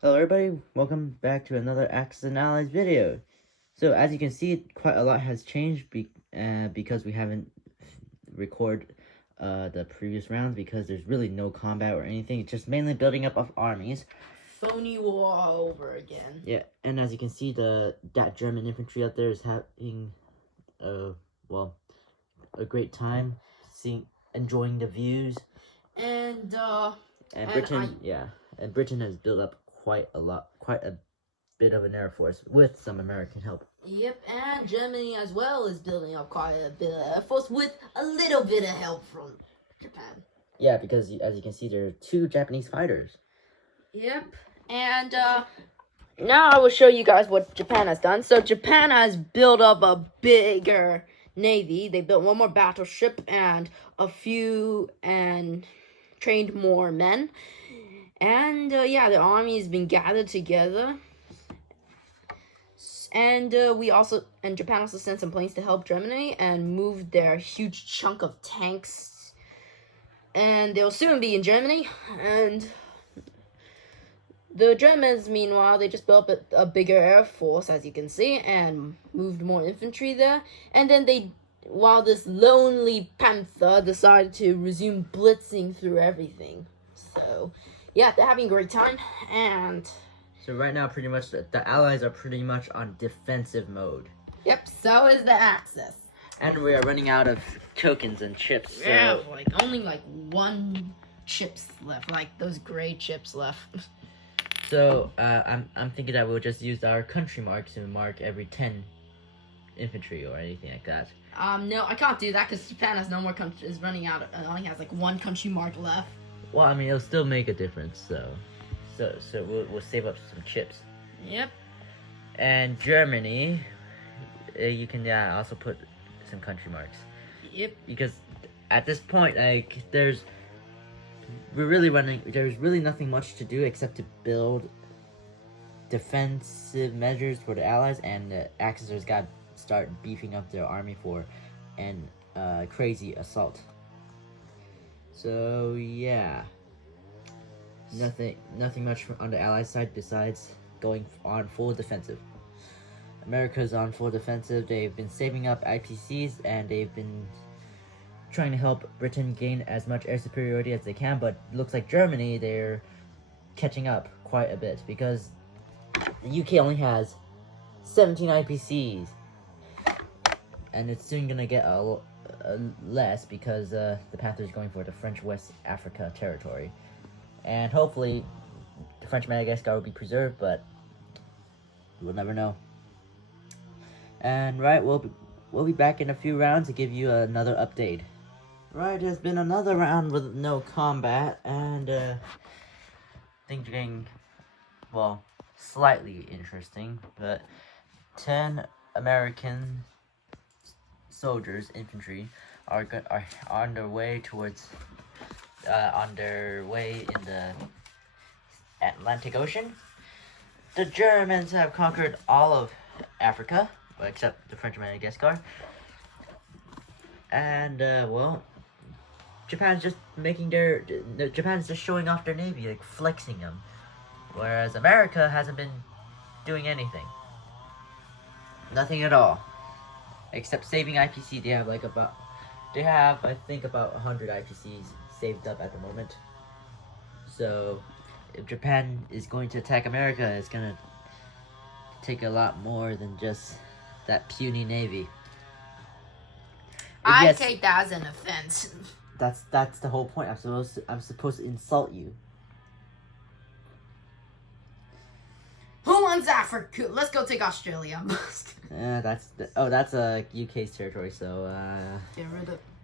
Hello everybody, welcome back to another Axis and Allies video. So as you can see, quite a lot has changed because we haven't recorded the previous rounds because there's really no combat or anything. It's just mainly building up of armies. Phony war all over again. Yeah, and as you can see, that German infantry out there is having a great time enjoying the views. And Britain has built up quite a bit of an air force with some American help. Yep, and Germany as well is building up quite a bit of air force with a little bit of help from Japan. Yeah, because as you can see, there are 2 Japanese fighters. Yep, and now I will show you guys what Japan has done. So Japan has built up a bigger navy. They built one more battleship and trained more men. And yeah, the army has been gathered together. And Japan also sent some planes to help Germany and moved their huge chunk of tanks. And they'll soon be in Germany. And the Germans, meanwhile, they just built up a bigger air force, as you can see, and moved more infantry there. And then while this lonely panther decided to resume blitzing through everything. So yeah, they're having a great time. And so right now, pretty much the Allies are pretty much on defensive mode. Yep, so is the Axis. And we are running out of tokens and chips. So... yeah, only 1 chips left, those gray chips left. So I'm thinking that we'll just use our country mark to mark every 10 infantry or anything like that. No, I can't do that because Japan has no more countries. Is running out. It only has 1 country mark left. Well, I mean, it'll still make a difference. So we'll save up some chips. Yep. And Germany, you can also put some country marks. Yep. Because at this point, there's really nothing much to do except to build defensive measures for the Allies, and the Axis has got to start beefing up their army for an crazy assault. So yeah, nothing much on the Allies side besides going on full defensive. America's on full defensive. They've been saving up IPCs and they've been trying to help Britain gain as much air superiority as they can, but it looks like Germany, they're catching up quite a bit because the UK only has 17 IPCs, and it's soon gonna get less because the Panther is going for the French West Africa territory, and hopefully the French Madagascar will be preserved, but we'll never know. And we'll be back in a few rounds to give you another update. Right, there's been another round with no combat, and things are getting, slightly interesting, but 10 American soldiers, infantry, are on their way in the Atlantic Ocean. The Germans have conquered all of Africa, except the French Madagascar. And, Japan's just showing off their navy, flexing them. Whereas America hasn't been doing anything. Nothing at all. Except saving IPC. They have, I think, about 100 IPCs saved up at the moment. So, if Japan is going to attack America, it's gonna take a lot more than just that puny navy. I take that as an offense. That's the whole point. I'm supposed to insult you. Who wants Africa? Let's go take Australia. That's UK's territory. So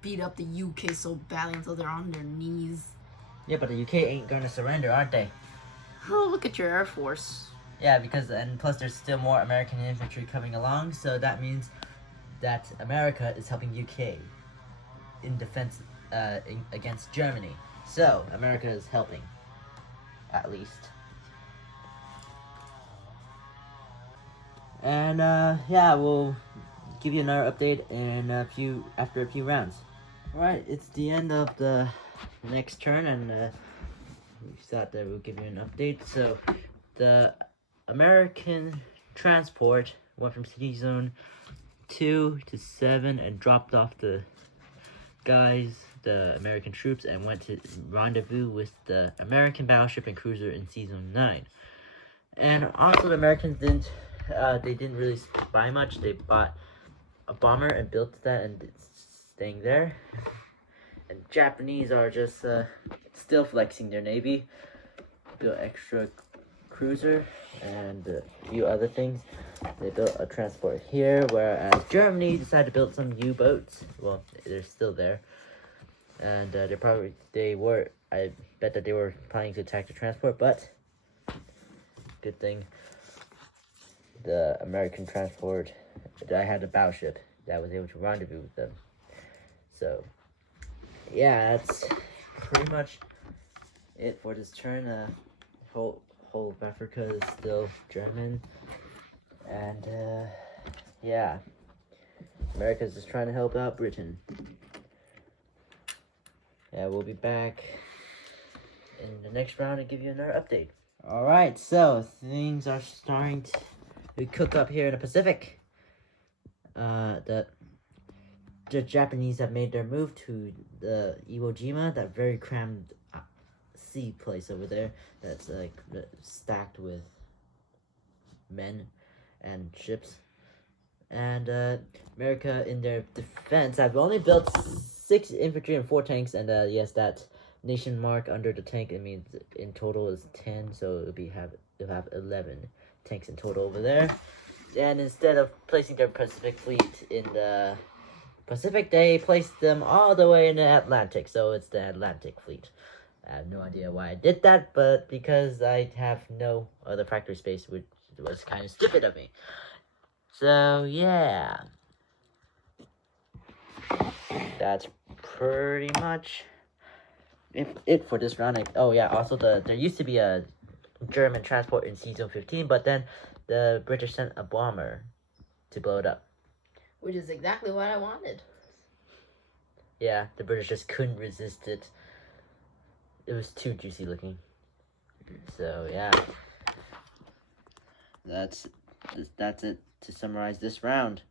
beat up the UK so badly until they're on their knees. Yeah, but the UK ain't gonna surrender, aren't they? Oh, look at your air force. Yeah, and plus there's still more American infantry coming along, so that means that America is helping UK in defense against Germany. So America is helping, at least. And yeah, we'll give you another update in after a few rounds. Alright, it's the end of the next turn, and we thought that we'll give you an update. So the American transport went from city zone 2 to 7 and dropped off the American troops, and went to rendezvous with the American battleship and cruiser in Season 9. And also the Americans didn't really buy much. They bought a bomber and built that, and it's staying there. And Japanese are just still flexing their navy. Built extra cruiser and a few other things. They built a transport here, whereas Germany decided to build some U-boats. Well, they're still there, and I bet that they were planning to attack the transport, but good thing the American transport, I had a battleship that was able to rendezvous with them. So yeah, that's pretty much it for this turn. Whole of Africa is still German, and yeah, America's just trying to help out Britain. Yeah, we'll be back in the next round and give you another update. Alright, so things are starting to cook up here in the Pacific. The Japanese have made their move to the Iwo Jima, that very crammed sea place over there that's like stacked with men and ships. And America, in their defense, have only built 6 infantry and 4 tanks, and yes, that nation mark under the tank, it means in total is 10, so it'll have 11 tanks in total over there. And instead of placing their Pacific fleet in the Pacific, they placed them all the way in the Atlantic, so it's the Atlantic fleet. I have no idea why I did that, but because I have no other factory space, which was kind of stupid of me. So yeah, that's pretty much it for this round. Oh yeah, also there used to be a German transport in Season 15, but then the British sent a bomber to blow it up. Which is exactly what I wanted. Yeah, the British just couldn't resist it. It was too juicy looking. So yeah, that's it to summarize this round.